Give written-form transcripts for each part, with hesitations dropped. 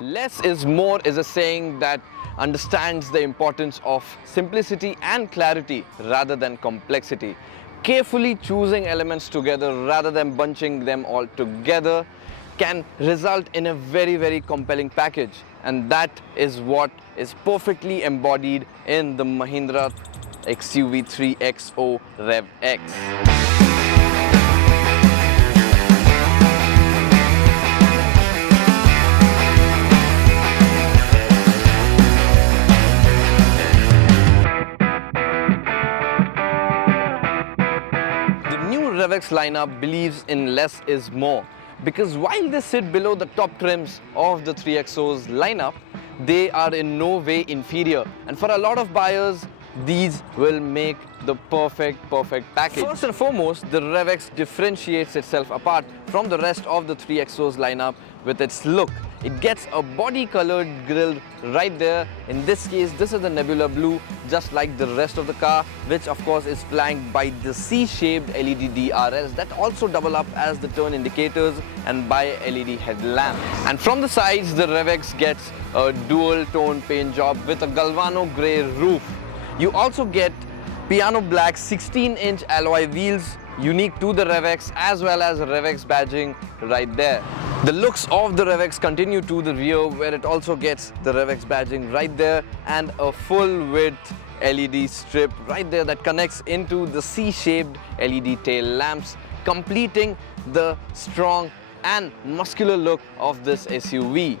Less is more is a saying that understands the importance of simplicity and clarity rather than complexity. Carefully choosing elements together rather than bunching them all together can result in a very compelling package, and that is what is perfectly embodied in the Mahindra XUV 3XO RevX. RevX lineup believes in less is more, because while they sit below the top trims of the 3XO's lineup, they are in no way inferior, and for a lot of buyers these will make the perfect package. First and foremost, the RevX differentiates itself apart from the rest of the 3XO's lineup with its look. It gets a body colored grille right there. In this case, this is the Nebula Blue, just like the rest of the car, which of course is flanked by the C-shaped LED DRLs that also double up as the turn indicators and by LED headlamps. And from the sides, the RevX gets a dual tone paint job with a Galvano grey roof. You also get piano black 16-inch alloy wheels unique to the RevX, as well as RevX badging right there. The looks of the RevX continue to the rear, where it also gets the RevX badging right there and a full width LED strip right there that connects into the C-shaped LED tail lamps, completing the strong and muscular look of this SUV.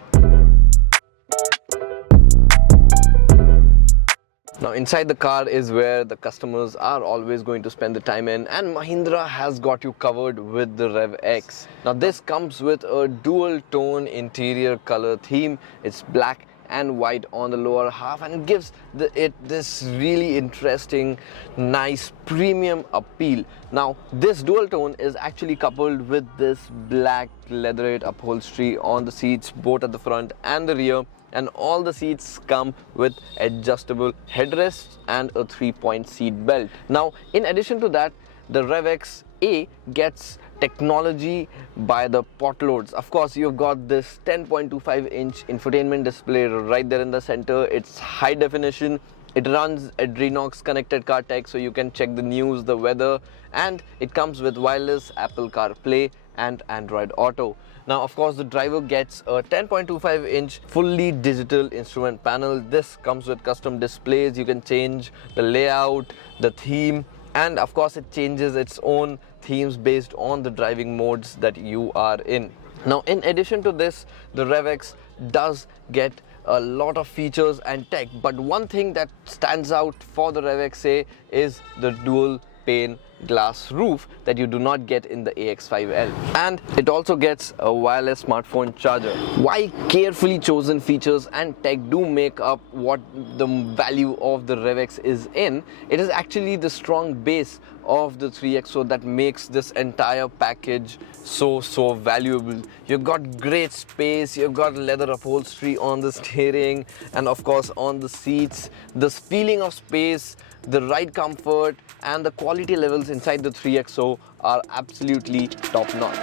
Now inside the car is where the customers are always going to spend the time in, and Mahindra has got you covered with the RevX. Now this comes with a dual tone interior color theme. It's black and white on the lower half, and it gives it this really interesting, nice premium appeal. Now this dual tone is actually coupled with this black leatherette upholstery on the seats, both at the front and the rear. And all the seats come with adjustable headrests and a 3-point seat belt. Now, in addition to that, the RevX A gets technology by the pot loads. Of course, you've got this 10.25-inch infotainment display right there in the center. It's high definition. It runs Adrenox connected car tech, so you can check the news, the weather, and it comes with wireless Apple CarPlay and Android Auto. Now, of course, the driver gets a 10.25-inch fully digital instrument panel. This comes with custom displays. You can change the layout, the theme, and of course, it changes its own themes based on the driving modes that you are in. Now, in addition to this, the RevX does get a lot of features and tech, but one thing that stands out for the RevX A is the dual pane glass roof that you do not get in the AX5L, and it also gets a wireless smartphone charger. While carefully chosen features and tech do make up what the value of the RevX is in, it is actually the strong base of the 3XO that makes this entire package so valuable. You've got great space, you've got leather upholstery on the steering, and of course on the seats. This feeling of space, the ride comfort, and the quality levels inside the 3XO are absolutely top-notch.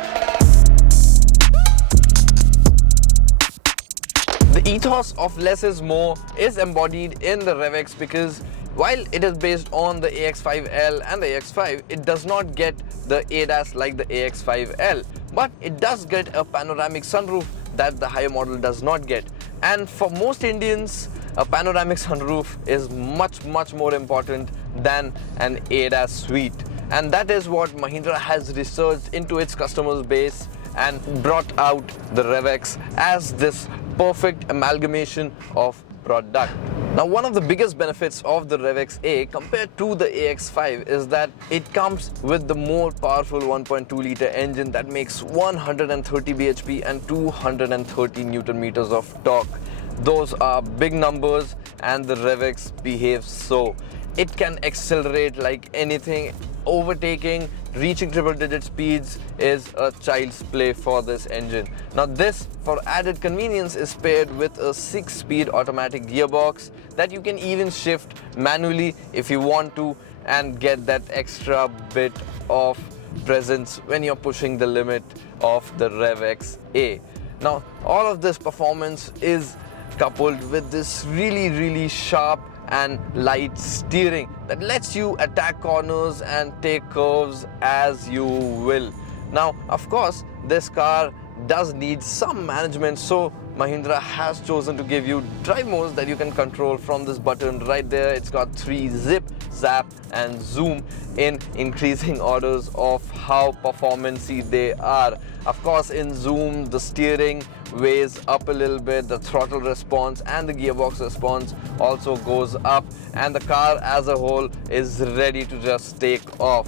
The ethos of less is more is embodied in the RevX, because while it is based on the AX5L and the AX5, it does not get the ADAS like the AX5L, but it does get a panoramic sunroof that the higher model does not get. And for most Indians, a panoramic sunroof is much more important than an ADAS suite, and that is what Mahindra has researched into its customer base and brought out the RevX as this perfect amalgamation of product. Now, one of the biggest benefits of the RevX A compared to the AX5 is that it comes with the more powerful 1.2-liter engine that makes 130 bhp and 230 Newton meters of torque. Those are big numbers, and the RevX behaves so. It can accelerate like anything. Overtaking, reaching triple-digit speeds is a child's play for this engine. Now this, for added convenience, is paired with a 6-speed automatic gearbox that you can even shift manually if you want to, and get that extra bit of presence when you're pushing the limit of the RevX A. Now, all of this performance is coupled with this really sharp and light steering that lets you attack corners and take curves as you will. Now, of course, this car does need some management, so Mahindra has chosen to give you drive modes that you can control from this button right there. It's got 3 zip, zap and zoom in increasing orders of how performance-y they are. Of course, in zoom, the steering weighs up a little bit, the throttle response and the gearbox response also goes up, and the car as a whole is ready to just take off.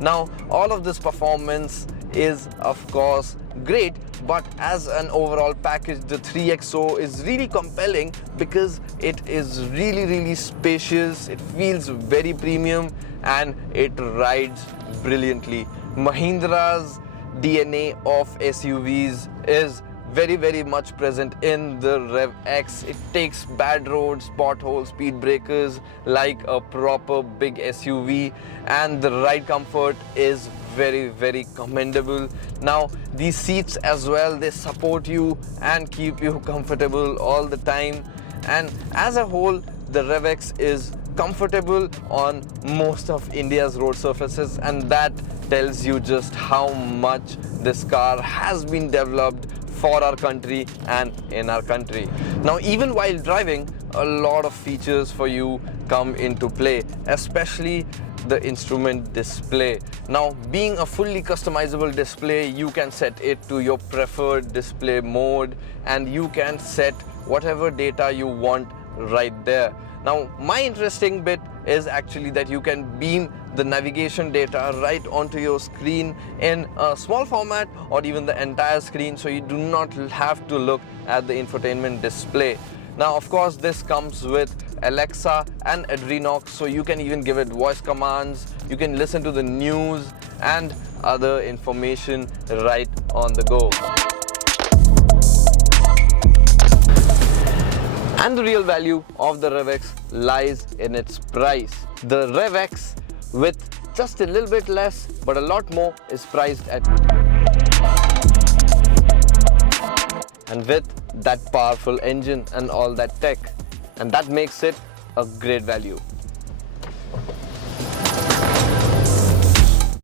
Now, all of this performance is of course great, but as an overall package, the 3XO is really compelling because it is really spacious, it feels very premium and it rides brilliantly. Mahindra's DNA of SUVs is very much present in the RevX. It takes bad roads, potholes, speed breakers like a proper big SUV, and the ride comfort is very commendable. Now, these seats as well, they support you and keep you comfortable all the time, and as a whole the RevX is comfortable on most of India's road surfaces, and that tells you just how much this car has been developed for our country and in our country. Now, even while driving, a lot of features for you come into play, especially the instrument display. Now, being a fully customizable display, you can set it to your preferred display mode and you can set whatever data you want right there. Now, my interesting bit is actually that you can beam the navigation data right onto your screen in a small format or even the entire screen, so you do not have to look at the infotainment display. Now, of course, this comes with Alexa and Adrenox, so you can even give it voice commands, you can listen to the news and other information right on the go. And the real value of the RevX lies in its price. The RevX, with just a little bit less but a lot more, is priced at, and with that powerful engine and all that tech, and that makes it a great value.